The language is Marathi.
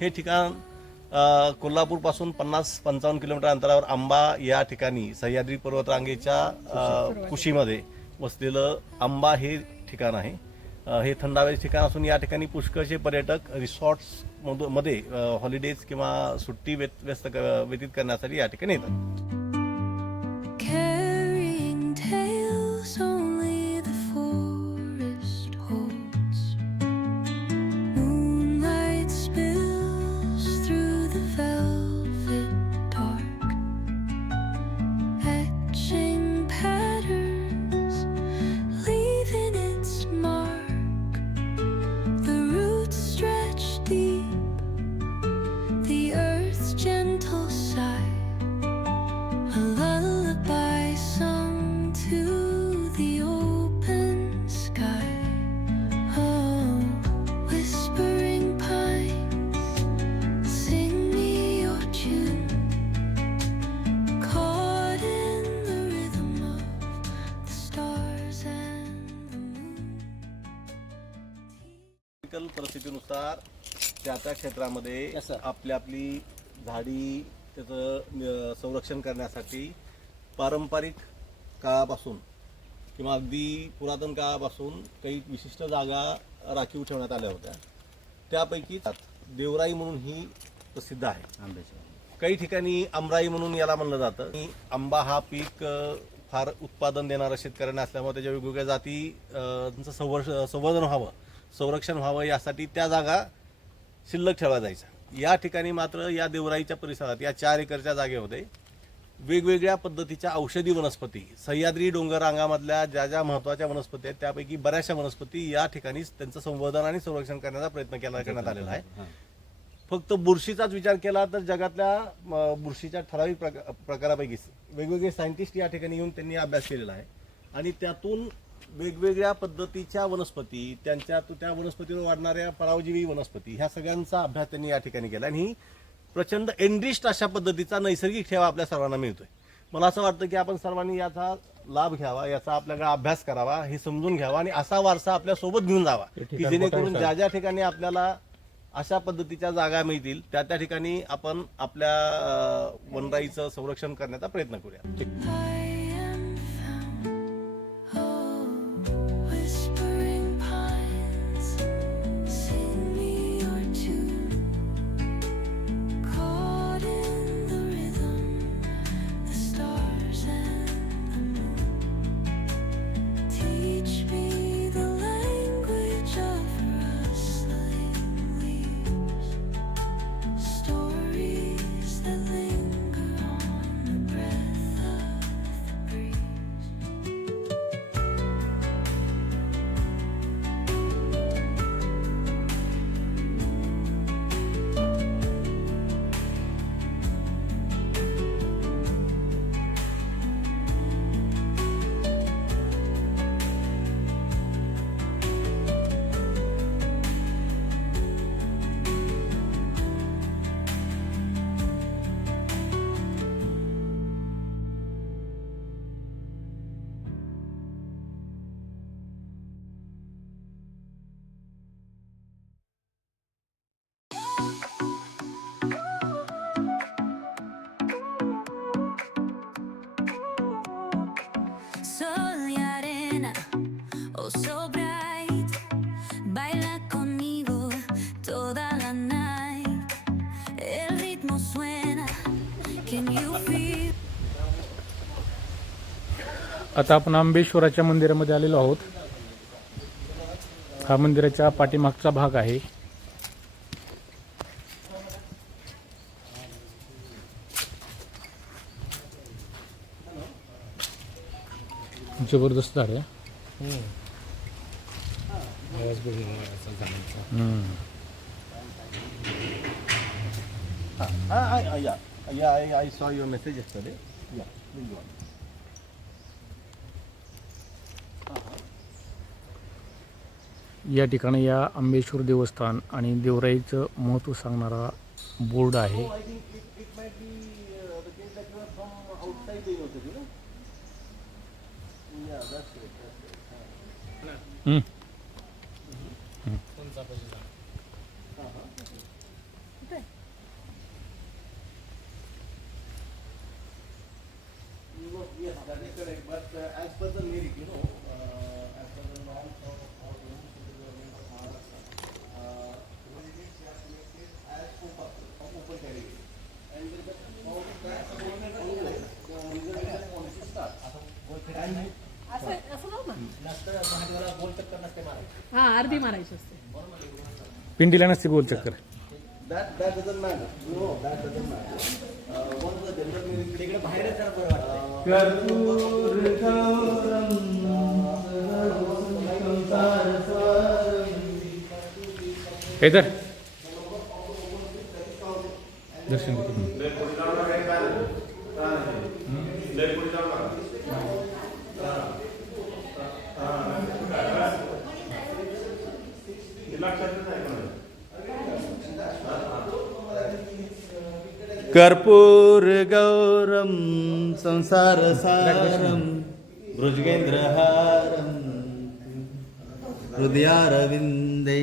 हे ठिकाण कोल्हापूरपासून 50-55 किलोमीटर अंतरावर आंबा या ठिकाणी सह्याद्री पर्वतरांगेच्या कुशीमध्ये वसलेलं आंबा हे ठिकाण आहे. हे थंड हवेचे ठिकाण असून या ठिकाणी पुष्कळचे पर्यटक रिसॉर्ट्स मध्ये हॉलिडेज किंवा सुट्टी व्यतीत करण्यासाठी या ठिकाणी येतात. परिस्थितीनुसार त्या क्षेत्रामध्ये आपली झाडी त्याचं संरक्षण करण्यासाठी पारंपरिक काळापासून किंवा अगदी पुरातन काळापासून काही विशिष्ट जागा राखीव ठेवण्यात आल्या होत्या. त्यापैकी देवराई म्हणून ही प्रसिद्ध आहे. काही ठिकाणी आमराई म्हणून याला म्हणलं जातं. आंबा हा पीक फार उत्पादन देणारा शेतकऱ्यांना असल्यामुळे त्याच्या वेगवेगळ्या जाती संवर्धन व्हावं, संरक्षण व्हावं यासाठी त्या जागा शिल्लक ठेवल्या जायच्या. या ठिकाणी मात्र या देवराईच्या परिसरात या 4 एकरच्या जागेमध्ये वेगवेगळ्या पद्धतीच्या औषधी वनस्पती, सह्याद्री डोंगर रांगामधल्या ज्या महत्त्वाच्या वनस्पती आहेत त्यापैकी बऱ्याचशा वनस्पती या ठिकाणी त्यांचं संवर्धन आणि संरक्षण करण्याचा प्रयत्न करण्यात आलेला आहे. फक्त बुरशीचाच विचार केला तर जगातल्या बुरशीच्या ठराविक प्रकारापैकी वेगवेगळे सायंटिस्ट या ठिकाणी येऊन त्यांनी अभ्यास केलेला आहे आणि त्यातून वेगवेगळ्या पद्धतीच्या वनस्पती, त्या वनस्पतीवर वाढणाऱ्या परावजीवी वनस्पती ह्या सगळ्यांचा अभ्यास त्यांनी या ठिकाणी केला आणि प्रचंड एनरिच्ड अशा पद्धतीचा नैसर्गिक ठेवा आपल्या सर्वांना मिळतोय. मला असं वाटतं की आपण सर्वांनी याचा लाभ घ्यावा, याचा आपल्याकडे अभ्यास करावा, हे समजून घ्यावा आणि असा वारसा आपल्या सोबत घेऊन जावा की जेणेकरून ज्या ठिकाणी आपल्याला अशा पद्धतीच्या जागा मिळतील त्या ठिकाणी आपण आपल्या वनराईचं संरक्षण करण्याचा प्रयत्न करूया. आता आपण आंबेश्वराच्या मंदिरामध्ये आलेलो आहोत. हा मंदिराच्या पाठीमागचा भाग आहे. जबरदस्त झाड आहे. I saw your message yesterday. Yeah, please go on. या ठिकाणी या आंबेश्वर देवस्थान आणि देवराईचं महत्त्व सांगणारा बोर्ड आहे. हा अर्धी मारायची असते. पिंडीला नसते गोल चक्कर. That doesn't matter. No, that doesn't matter. One of the general meaning तिकडे बाहेर जरा बरं वाटतं. हे तर दर्शन घेतो. कर्पूर गौरम संसार सारम भुजगेंद्रहारम हृदयारविंदे